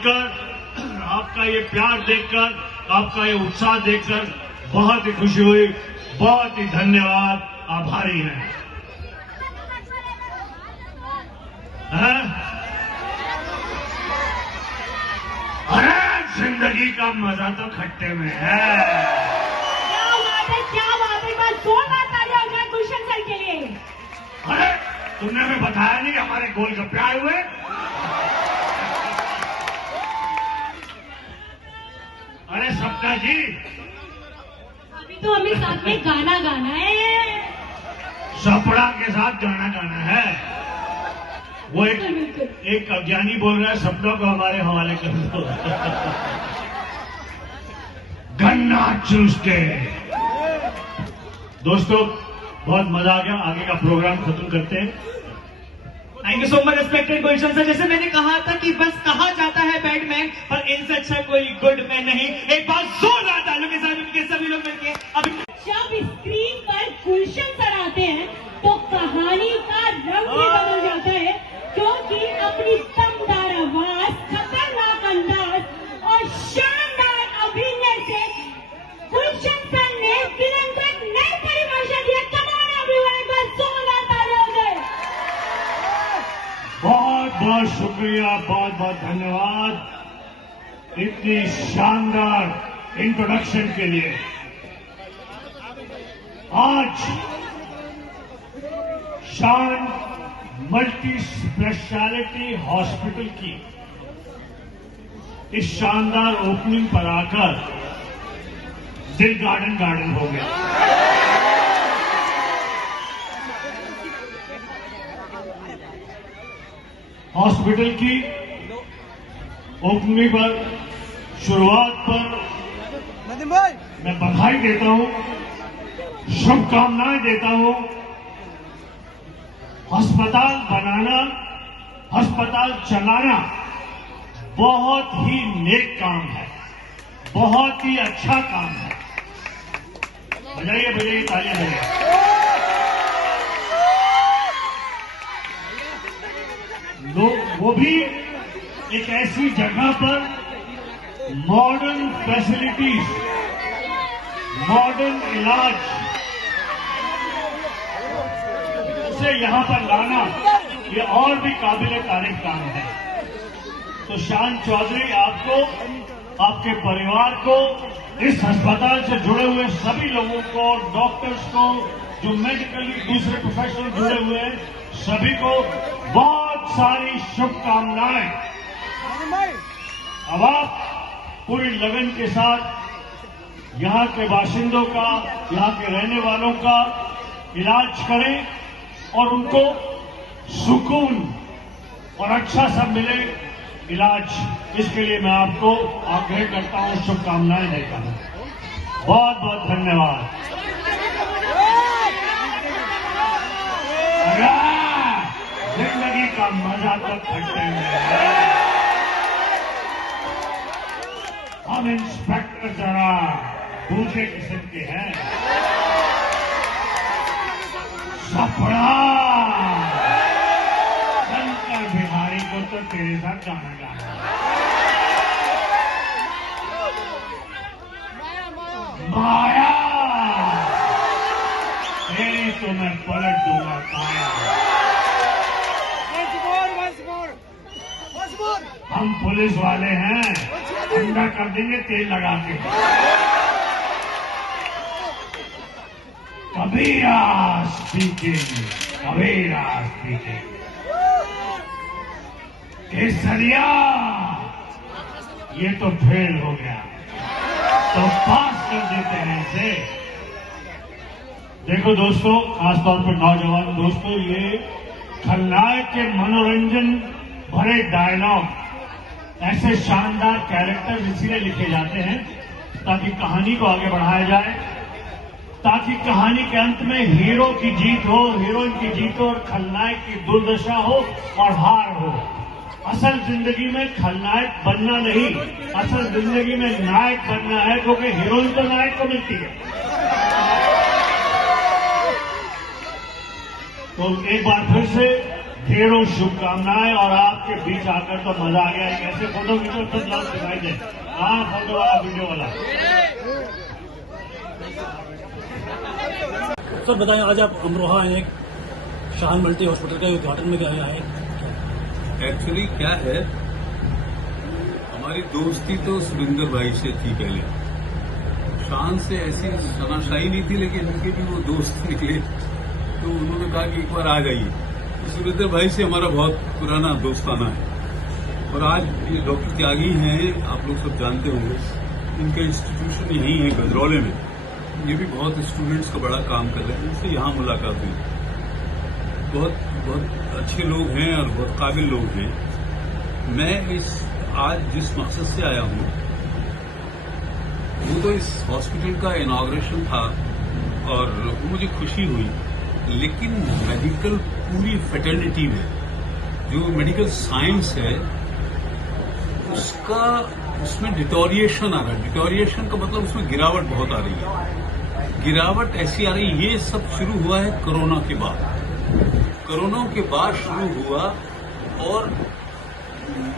मिलकर, आपका ये प्यार देखकर, आपका ये उत्साह देखकर बहुत ही खुशी हुई। बहुत ही धन्यवाद, आभारी हैं। अरे जिंदगी का मजा तो खट्टे में है। क्या बात है, क्या बात है। बस जोरदार तालियां हो जाए गुलशन सर के लिए। अरे तुमने हमें बताया नहीं हमारे गोलगप्पे आए हुए। अरे सपना जी, अभी तो हमें साथ में गाना गाना है। सपड़ा के साथ गाना गाना है। वो एक अज्ञानी बोल रहा है सपनों को हमारे हवाले कर दो। गन्ना चूस के। दोस्तों बहुत मजा आ गया। आगे का प्रोग्राम खत्म करते हैं। Thank you so much respected Gulshan sir. जैसे मैंने कहा था कि बस कहा जाता है बैडमैन, पर इनसे अच्छा कोई गुड मैन नहीं। एक बार जोरदार तालियों के साथ उनके सभी लोग मिलकर अभी जब स्क्रीन पर गुलशन सर आते हैं तो कहानी का रंग भी बदल जाता है, क्योंकि अपनी दमदार आवाज, खतरनाक अंदाज और शानदार अभिनय से गुलशन सर ने फिल्म को एक नई परिभाषा दिया। कमाल एवरीवन, एक बार जोरदार तालियां हो जाए। बहुत बहुत शुक्रिया, बहुत बहुत धन्यवाद इतनी शानदार इंट्रोडक्शन के लिए। आज शान मल्टी स्पेशलिटी हॉस्पिटल की इस शानदार ओपनिंग पर आकर दिल गार्डन गार्डन हो गया। हॉस्पिटल की ओपनिंग पर, शुरुआत पर मैं बधाई देता हूं, शुभकामनाएं देता हूं। अस्पताल बनाना, अस्पताल चलाना बहुत ही नेक काम है, बहुत ही अच्छा काम है। बजाइए बजाइए, तालियां बजाइए। लोग वो भी एक ऐसी जगह पर मॉडर्न फैसिलिटीज, मॉडर्न इलाज से यहां पर लाना, ये और भी काबिल तारीफ काम है। तो शान चौधरी, आपको, आपके परिवार को, इस अस्पताल से जुड़े हुए सभी लोगों को, डॉक्टर्स को, जो मेडिकली दूसरे प्रोफेशनल जुड़े हुए हैं, सभी को बहुत सारी शुभकामनाएं। अब आप पूरी लगन के साथ यहां के बाशिंदों का, यहां के रहने वालों का इलाज करें और उनको सुकून और अच्छा सब मिले इलाज। इसके लिए मैं आपको आग्रह करता हूं, शुभकामनाएं देता हूं। बहुत बहुत धन्यवाद। जिंदगी का मजा तो खट्टे में है। हम इंस्पेक्टर जरा दूसरे किस्म के हैं। सपड़ा शंकर बिहारी को तो तेरे साथ गाना गाना। माया तेरी तो मैं पलट दूंगा काया। हम पुलिस वाले हैं, ठंडा कर देंगे तेल लगा के। कबीरा स्पीकिंग, कबीरा स्पीकिंग। केसरिया ये तो फेल हो गया, तो पास कर देते हैं इसे। देखो दोस्तों, खासतौर पर नौजवान दोस्तों, ये खलनायक के मनोरंजन भरे डायलॉग, ऐसे शानदार कैरेक्टर इसीलिए लिखे जाते हैं ताकि कहानी को आगे बढ़ाया जाए, ताकि कहानी के अंत में हीरो की जीत हो, हीरोइन की जीत हो और खलनायक की दुर्दशा हो और हार हो। असल जिंदगी में खलनायक बनना नहीं, असल जिंदगी में नायक बनना है, क्योंकि हीरोइन तो नायक को मिलती है। तो एक बार फिर से ढेरों शुभकामनाएं और आपके बीच आकर तो मजा आ गया। एक ऐसे फोटो खींचो खुद लॉन्च दिखाई दे। हाँ, फोटो वाला, वीडियो वाला। सर बताएं, आज आप अमरोहा एक शान मल्टी हॉस्पिटल का उद्घाटन में गए हैं। एक्चुअली क्या है, हमारी दोस्ती तो सुरेंद्र भाई से थी पहले। शान से ऐसी सनाशाई नहीं थी, लेकिन उनके भी वो दोस्त निकले तो उन्होंने कहा कि एक बार आ जाइए। तो सुरेंद्र भाई से हमारा बहुत पुराना दोस्ताना है। और आज ये डॉक्टर त्यागी हैं, आप लोग सब जानते होंगे, इनका इंस्टीट्यूशन यहीं है गजरौले में। ये भी बहुत स्टूडेंट्स का बड़ा काम कर रहे हैं, उनसे यहाँ मुलाकात हुई। बहुत बहुत अच्छे लोग हैं और बहुत काबिल लोग हैं। मैं आज जिस मकसद से आया हूँ वो तो इस हॉस्पिटल का इनॉग्रेशन था और वो मुझे खुशी हुई, लेकिन मेडिकल पूरी फेटर्निटी में जो मेडिकल साइंस है उसमें डिटोरिएशन आ रहा है। डिटोरिएशन का मतलब उसमें गिरावट बहुत आ रही है। गिरावट ऐसी आ रही है, ये सब शुरू हुआ है कोरोना के बाद। कोरोना के बाद शुरू हुआ और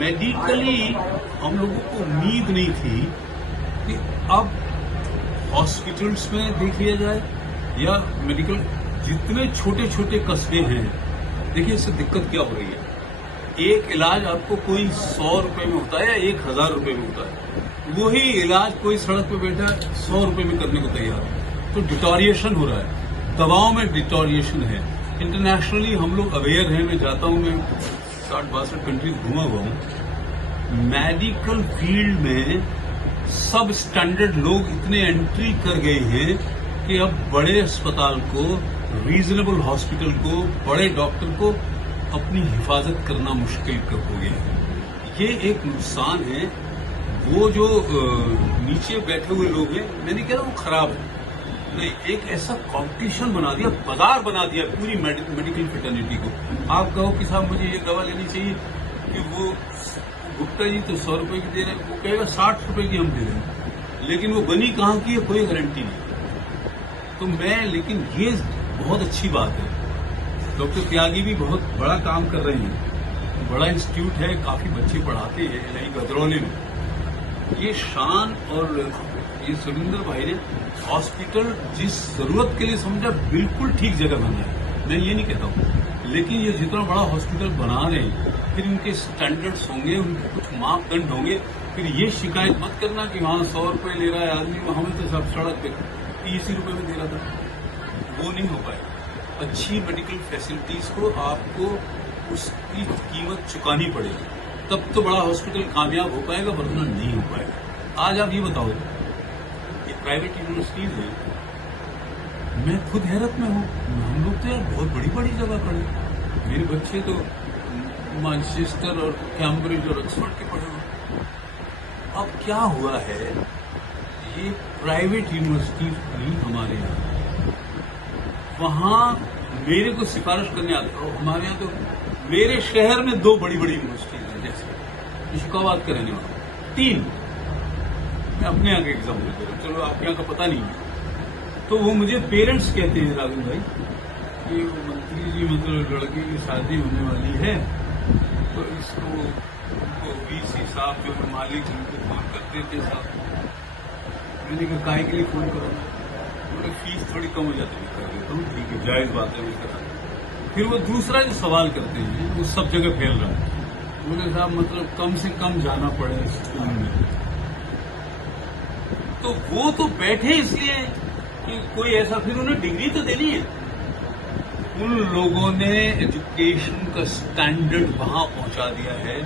मेडिकली हम लोगों को उम्मीद नहीं थी कि अब हॉस्पिटल्स में देख लिया जाए या मेडिकल जितने छोटे छोटे कस्बे हैं, देखिए इससे दिक्कत क्या हो रही है। एक इलाज आपको कोई 100 रुपए में होता है या 1000 रुपए में होता है, वही इलाज कोई सड़क पे बैठा 100 रुपए में करने को तैयार है। तो डिटोरिएशन हो रहा है, दवाओं में डिटोरिएशन है। इंटरनेशनली हम लोग अवेयर हैं। मैं जाता हूं, मैं 60-62 कंट्रीज घूमा हुआ हूं। मेडिकल फील्ड में सब स्टैंडर्ड लोग इतने एंट्री कर गए हैं कि अब बड़े अस्पताल को, रीजनेबल हॉस्पिटल को, बड़े डॉक्टर को अपनी हिफाजत करना मुश्किल हो गया है। ये एक नुकसान है। वो जो नीचे बैठे हुए लोग हैं, मैं नहीं कह रहा वो खराब है, नहीं, एक ऐसा कंपटीशन बना दिया, बाजार बना दिया पूरी मेडिकल फ्रेटर्निटी को। आप कहो कि साहब मुझे ये दवा लेनी चाहिए, कि वो गुप्ता जी तो 100 रुपए की दे रहे हैं, वो कहेगा 60 रुपए की हम दे रहे हैं, लेकिन वो बनी कहाँ की है कोई गारंटी नहीं। तो लेकिन ये बहुत अच्छी बात है। डॉक्टर त्यागी भी बहुत बड़ा काम कर रहे हैं, बड़ा इंस्टीट्यूट है, काफी बच्चे पढ़ाते हैं यहीं गजरौले में। ये शान और ये सुरेंद्र भाई ने हॉस्पिटल जिस जरूरत के लिए समझा बिल्कुल ठीक जगह बनाया, मैं ये नहीं कहता हूँ, लेकिन ये जितना बड़ा हॉस्पिटल बना रहे हैं, फिर उनके स्टैंडर्ड्स होंगे, उनके कुछ मापदंड होंगे। फिर ये शिकायत मत करना कि वहां 100 रुपए ले रहा है आदमी, हमें तो सब सड़क पे 30 रुपए में दे रहा था। वो नहीं हो पाएगा। अच्छी मेडिकल फैसिलिटीज को आपको उसकी कीमत चुकानी पड़ेगी, तब तो बड़ा हॉस्पिटल कामयाब हो पाएगा, वरना नहीं हो पाएगा। आज आप ये बताओ, ये प्राइवेट यूनिवर्सिटीज है, मैं खुद हैरत में हूँ। हम लोग तो यार बहुत बड़ी बड़ी जगह पढ़े, मेरे बच्चे तो मैनचेस्टर और कैम्ब्रिज और ऑक्सफोर्ड के पढ़े हुए। अब क्या हुआ है, ये प्राइवेट यूनिवर्सिटी भी हमारे यहाँ, वहां मेरे को सिफारिश करने आते हैं। हमारे यहाँ तो मेरे शहर में 2 बड़ी बड़ी यूनिवर्सिटीज हैं, जैसे इश्काबाद का रहने वाला 3, मैं अपने यहाँ के एग्जाम्पल दे रहा हूँ, चलो आपके यहाँ का पता नहीं है। तो वो मुझे पेरेंट्स कहते हैं, राघव भाई, कि मंत्री जी मतलब लड़के की शादी होने वाली है, तो इसको वीसी साहब जो मालिक उनको फोन करते थे साहब। मैंने कहा काहे के लिए फोन करो, बोले फीस थोड़ी कम हो जाती है। कर देता हूँ, ठीक है, जायज बात है। फिर वो दूसरा जो सवाल करते हैं वो सब जगह फैल रहा है, बोले साहब मतलब कम से कम जाना पड़े स्कूल में। तो वो तो बैठे इसलिए कि कोई ऐसा, फिर उन्हें डिग्री तो देनी है। उन लोगों ने एजुकेशन का स्टैंडर्ड वहां पहुंचा दिया है।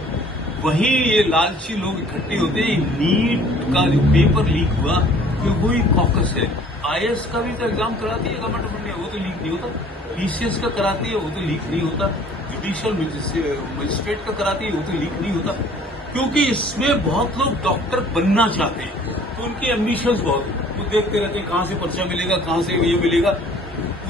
वहीं ये लालची लोग इकट्ठे होते हैं। नीट का जो पेपर लीक हुआ, कि वही कॉकस है। आईएएस का भी तो एग्जाम कराती है गवर्नमेंट ऑफ इंडिया, वो तो लीक नहीं होता। पीसीएस का कराती है, वो तो लीक नहीं होता। जुडिशियल मजिस्ट्रेट का कराती है, वो तो लीक नहीं होता। क्योंकि इसमें बहुत लोग डॉक्टर बनना चाहते हैं, तो उनके एम्बिशंस बहुत, वो देखते रहते हैं कहां से पर्चा मिलेगा, कहां से ये मिलेगा।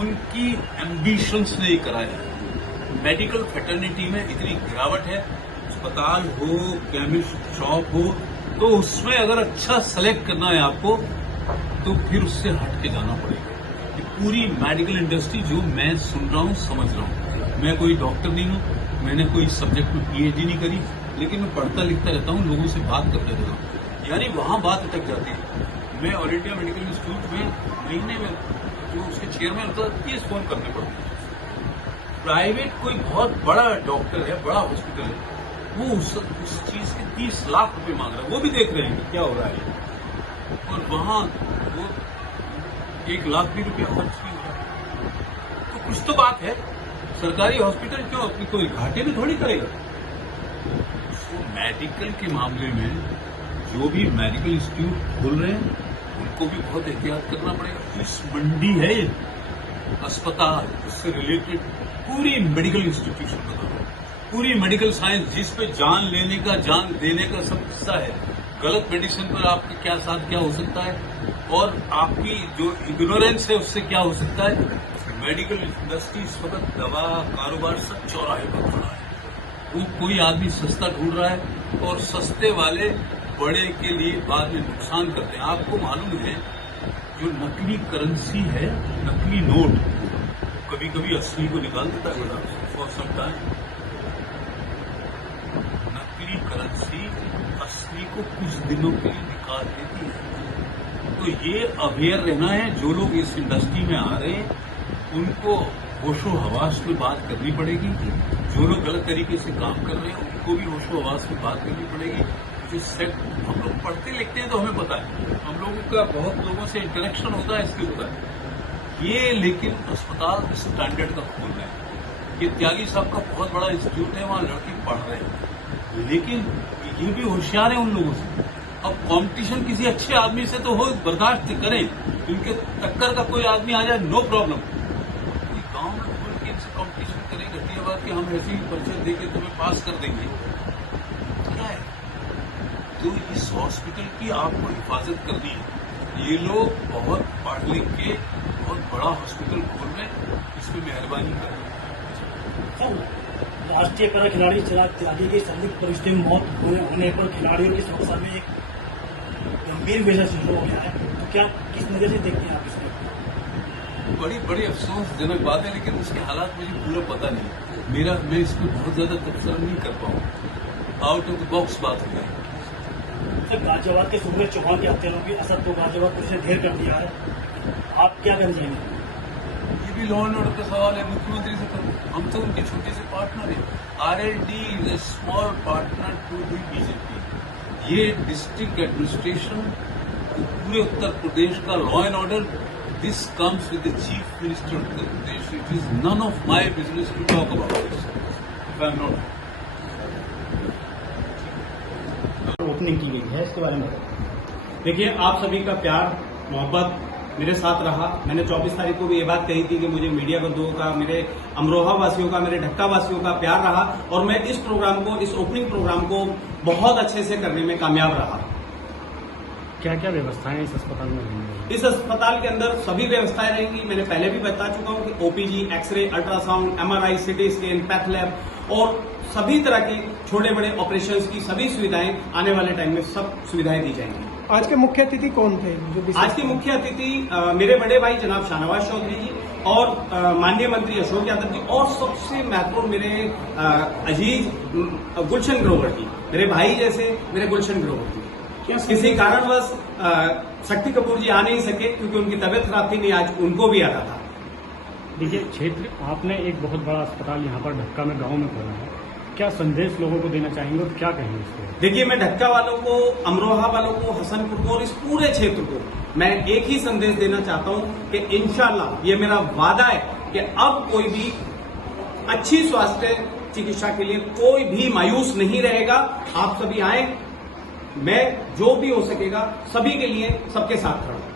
उनकी एम्बिशंस ने कराया। मेडिकल फ्रेटर्निटी में इतनी गिरावट है, अस्पताल हो, केमिस्ट शॉप हो, तो उसमें अगर अच्छा सेलेक्ट करना है आपको, तो फिर उससे हट के जाना पड़ेगा। पूरी मेडिकल इंडस्ट्री जो मैं सुन रहा हूँ, समझ रहा हूँ। मैं कोई डॉक्टर नहीं हूँ, मैंने कोई सब्जेक्ट में पीएचडी नहीं करी, लेकिन मैं पढ़ता लिखता रहता हूँ, लोगों से बात करता रहता हूँ। यानी वहां बात अटक जाती है। मैं ऑल इंडिया मेडिकल इंस्टीट्यूट में महीने में जो उसके चेयरमैन होता है 30 फोन करने पड़ते हैं। प्राइवेट कोई बहुत बड़ा डॉक्टर है, बड़ा हॉस्पिटल है, वो उस चीज के 30 लाख रुपए मांग रहा है। वो भी देख रहे हैं कि क्या हो रहा है, और वहां वो 1 लाख भी रुपया खर्च नहीं हो रहा है। तो कुछ तो बात है। सरकारी हॉस्पिटल क्यों अपनी कोई घाटे में थोड़ी करेगा। तो मेडिकल के मामले में जो भी मेडिकल इंस्टीट्यूट खोल रहे हैं उनको भी बहुत एहतियात करना पड़ेगा। इस मंडी है अस्पताल, इससे रिलेटेड पूरी मेडिकल इंस्टीट्यूशन बना, पूरी मेडिकल साइंस जिस पे जान लेने का, जान देने का सब हिस्सा है। गलत मेडिसिन पर आपके क्या साथ क्या हो सकता है, और आपकी जो इग्नोरेंस है उससे क्या हो सकता है। मेडिकल इंडस्ट्री इस वक्त दवा कारोबार सब चौराहे पर खड़ा है। वो कोई आदमी सस्ता ढूंढ रहा है, और सस्ते वाले बड़े के लिए बाद में नुकसान करते हैं। आपको मालूम है जो नकली करेंसी है, नकली नोट, कभी कभी असली को निकाल देता है बाजार फॉर सम टाइम। नकली करेंसी असली को कुछ दिनों के लिए निकाल देती है। तो ये अवेयर रहना है। जो लोग इस इंडस्ट्री में आ रहे हैं उनको होशो हवास में बात करनी पड़ेगी। जो लोग गलत तरीके से काम कर रहे हैं उनको भी होशो हवास में बात करनी पड़ेगी। जो सेक्ट हम लोग पढ़ते लिखते हैं तो हमें पता है, हम लोगों का बहुत लोगों से इंटरेक्शन होता है, इसलिए होता है ये। लेकिन अस्पताल स्टैंडर्ड का खोलना है। ये त्यागी साहब का बहुत बड़ा इंस्टीट्यूट है, वहां लड़के पढ़ रहे हैं, लेकिन ये भी होशियार है उन लोगों से। अब कंपटीशन किसी अच्छे आदमी से तो हो, बर्दाश्त करें, इनके टक्कर का कोई आदमी आ जाए, नो प्रॉब्लम। कोई गांव में खोल के इनसे कंपटीशन करे, घटिया बात कि हम ऐसी परिचय देके तुम्हें पास कर देंगे, क्या है। तो इस हॉस्पिटल की आपको हिफाजत करनी है। ये लोग बहुत पढ़ लिख के बहुत बड़ा हॉस्पिटल खोल रहे हैं, इसमें मेहरबानी करें। राष्ट्रीय पैरा खिलाड़ी चिराग त्यागी की संदिग्ध परिस्थिति में मौत होने पर खिलाड़ियों की सुरक्षा में एक गंभीर विषय शुरू हो गया है। तो क्या किस नजर से देखते हैं आप इसको? बड़ी अफसोसजनक बात है, लेकिन उसके हालात मुझे पूरा पता नहीं। मैं इसमें बहुत ज्यादा तबसरा नहीं कर पाऊँ। आउट ऑफ द बॉक्स बात हो गई। सर, गाजियाबाद के सूरज चौहान की हत्या होगी, असद को गाजियाबाद पुलिस ने ढेर कर दिया है, आप क्या करना चाहेंगे? ये भी लॉ एंड ऑर्डर का सवाल है, मुख्यमंत्री से करो। हम तो उनके छोटे से पार्टनर हैं। RLD is a small partner to the BJP. ये डिस्ट्रिक्ट एडमिनिस्ट्रेशन, पूरे उत्तर प्रदेश का law and order, this comes with the chief minister of Uttar Pradesh. It is none of my business to talk about this if I am not. Opening की गई है, इसके बारे में देखिए। आप सभी का प्यार मोहब्बत मेरे साथ रहा। मैंने 24 तारीख को भी ये बात कही थी कि मुझे मीडिया बंधुओं का, मेरे अमरोहा वासियों का, मेरे ढक्का वासियों का प्यार रहा, और मैं इस प्रोग्राम को, इस ओपनिंग प्रोग्राम को बहुत अच्छे से करने में कामयाब रहा। क्या क्या व्यवस्थाएं इस अस्पताल में रहेंगी? इस अस्पताल के अंदर सभी व्यवस्थाएं रहेंगी। मैंने पहले भी बता चुका हूं कि OPG, x-ray, ultrasound, MRI, CT scan, path lab और सभी तरह की छोटे बड़े ऑपरेशंस की सभी सुविधाएं आने वाले टाइम में सब सुविधाएं दी जाएंगी। आज के मुख्य अतिथि कौन थे? आज के मुख्य अतिथि मेरे बड़े भाई जनाब शाहनवाज चौधरी जी और माननीय मंत्री अशोक यादव जी, और सबसे महत्वपूर्ण मेरे अजीज गुलशन ग्रोवर जी, मेरे भाई जैसे मेरे गुलशन ग्रोवर जी। किसी कारणवश शक्ति कपूर जी आ नहीं सके क्योंकि उनकी तबीयत खराब थी, नहीं आज उनको भी आना था। देखिए, क्षेत्र आपने एक बहुत बड़ा अस्पताल यहाँ पर ढक्का में गांव में खोला है, क्या संदेश लोगों को देना चाहेंगे और क्या कहेंगे इसको? देखिए, मैं ढक्का वालों को, अमरोहा वालों को, हसनपुर को और इस पूरे क्षेत्र को मैं एक ही संदेश देना चाहता हूं कि इंशाल्लाह ये मेरा वादा है कि अब कोई भी अच्छी स्वास्थ्य चिकित्सा के लिए कोई भी मायूस नहीं रहेगा। आप सभी आए, मैं जो भी हो सकेगा सभी के लिए सबके साथ रहूंगा।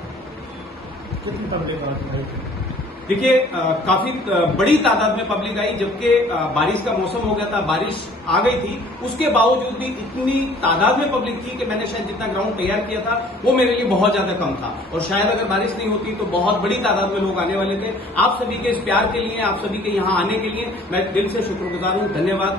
देखिए, काफी बड़ी तादाद में पब्लिक आई, जबकि बारिश का मौसम हो गया था, बारिश आ गई थी, उसके बावजूद भी इतनी तादाद में पब्लिक थी कि मैंने शायद जितना ग्राउंड तैयार किया था वो मेरे लिए बहुत ज्यादा कम था, और शायद अगर बारिश नहीं होती तो बहुत बड़ी तादाद में लोग आने वाले थे। आप सभी के इस प्यार के लिए, आप सभी के यहाँ आने के लिए मैं दिल से शुक्रगुजार हूं। धन्यवाद।